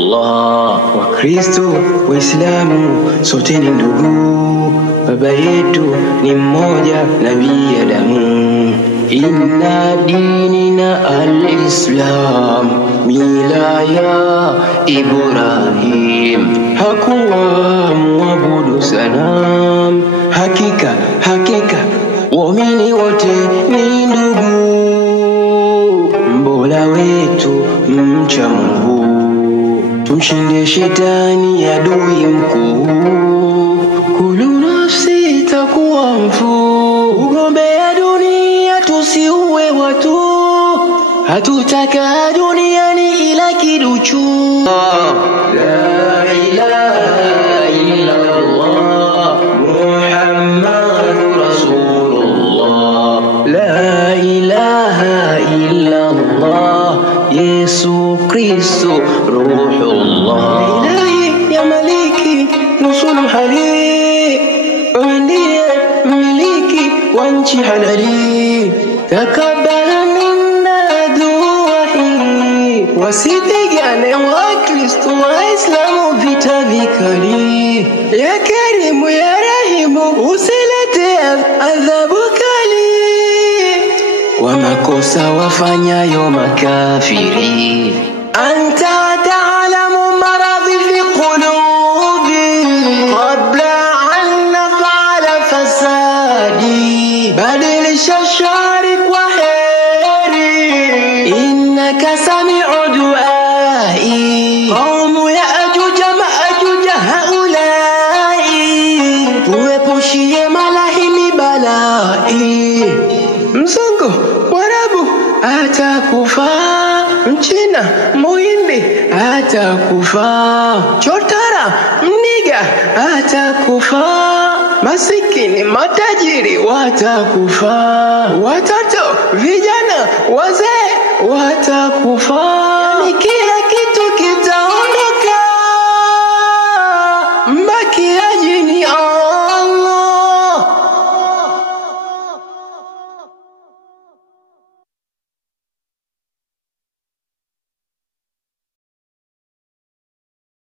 Allah. Wakristo, Waislamu, sote ni ndugu, baba yetu ni mmoja, Nabii Adamu. Inna dinina al-Islam, mila ya Ibrahim, hakuwa muabudu sanam. Hakika waumini wote ni ndugu, Mola wetu mcha Mungu, tumshinde shetani adui mkuu. Kulu nafsi takuwa mfu, ugombea dunia tusiuwe watu, hatutaka duniani ila kiduchu. La ilaha illa Allah Muhammadur Rasulullah. La ilaha illa Allah Yesu Kristo Ruhullah. Ilahi ya Maliki nusulu hali, ndiye miliki wa nchi halali. Takabala minna duahi, wasipigane Wakristo Waislamu vita vikali. Ya Karimu ya Rahimu, usilete adhabu kali kwa makosa wafanyayo makafiri. Anta ta'lamu maradhi fi qulubi qabla an naf'ala fasadi. Badilisha shari kwa heri, innaka sami'u du'ai. Qaumu Ya'juj Ma'juj haulai, tuepushie malahimi balai. Mzungu, Mwarabu atakufa, Mchina, Muhindi atakufa, chotara, Mniga atakufa, masikini, matajiri watakufa, watoto, vijana, wazee watakufa. Yani kila